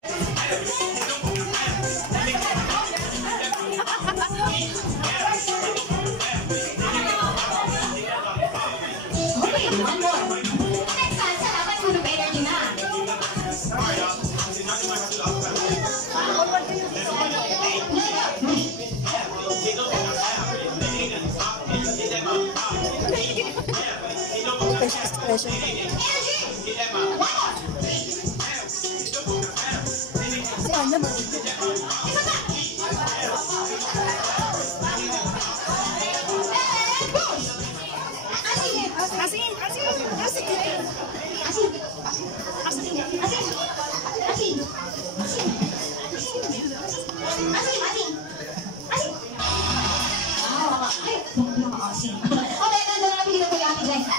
One more. Next time, sa dapat full of energy na.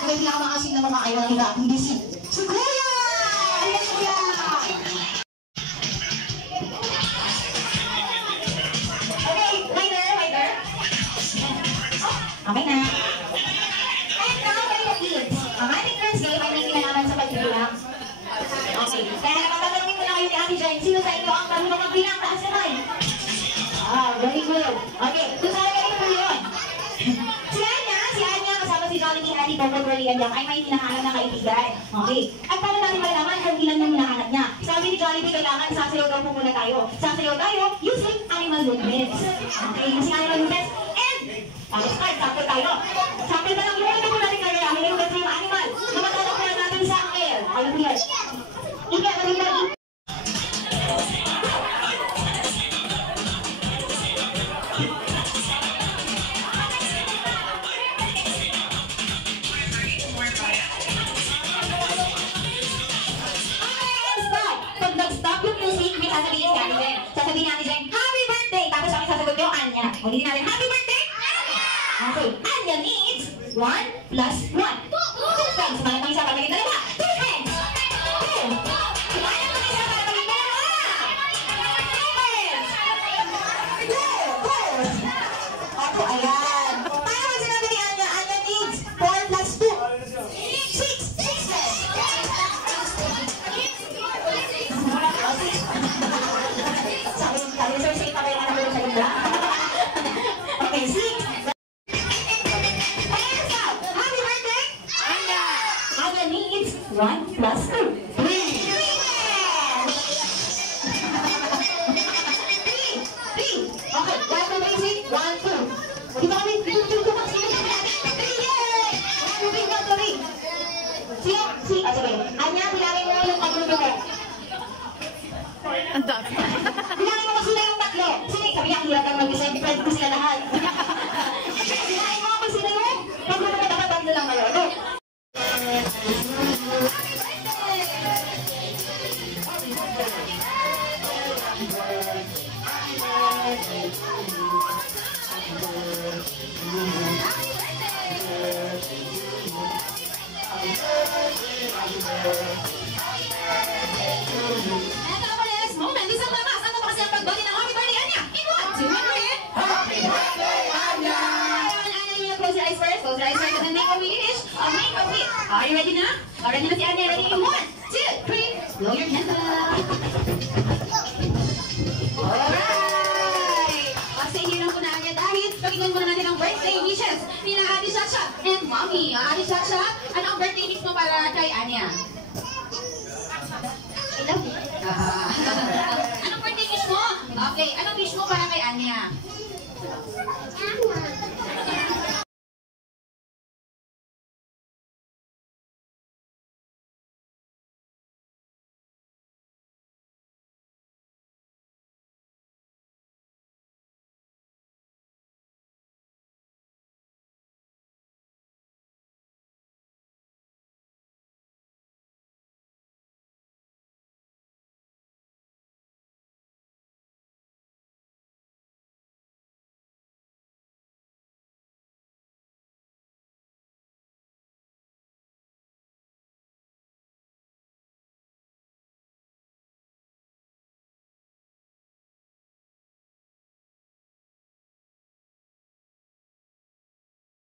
May pinakamakasing na mga ayaw ng ating busy. Si Kuya! Ayan, Kuya! Okay, waiter. Okay na. And now, kayo na kids. Ang ating first game ay may kinalaman sa pagbibilang. Okay, kaya napatatanungin ko na kayo ni Ate Jen. Sino sa inyo ang marunong magbilang? Taas naman. Very good. Okay, kung saan kayo po yun? Si Jollibee Ate Coco Berlian lang ay may hinahanap na kaibigan. Okay. At paano natin malalaman kung ilan yung hinahanap niya? Sabi ni Jollibee, kailangan sasayaw daw po muna tayo. Sasayaw tayo using animal movements. Okay. Kasi animal movements. And, tapos sample tayo. Sample na lang yung ito po natin kayo. Amin yung best yung animal. Namatala po natin sa air. Ayun po yan. Ika, kanina. Sasabihin natin dyan, happy birthday! Tapos kami sasagot yung Anya. Ulitin natin, happy birthday! Okay, Anya needs 1 plus 1. 2 friends. Mana pang isa para maging dalawa? 2 friends. 2. Mana pang isa para maging dalawa? 2 friends. 2. Ako, ayan. Paano pag sinabi ni Anya? Anya needs 4 plus 2. 6. 6 friends. Okay, 6. Happy birthday! Anya needs 1 plus 2. 3. 3. Okay, 1, 2, 3, 6. 1, 2. Di ba kami? 2, 2, 2, 3. Yay! 1, 2, 3. Sino? Sige. Anya, bilangin mo yung pagluto mo. Ang dami. Bilangin mo kasi na yung tatlo. Sige, sabi niya, hirap lang mag-isa. Friend ko sila lahat. Bilangin mo kasi na yung pagluto mo. Dapat tatlo lang kayo. Go! Moment, isang lakas. Ano ba kasi ang pagbati ng happy birthday, Anya? In 1, 2, 3. Happy birthday, Anya! Anya, you close your eyes first. Close your eyes first and then make a wish. Make a wish. Are you ready na? Ready na si Anya. Ready in 1, 2, 3. Blow your candle. Alright! Pasahiran ko na Anya dahil pakinggan muna natin ang birthday wishes ni na Ate Chacha and Mommy. Ate Chacha, ano ang birthday wish mo para kay Anya? I love you.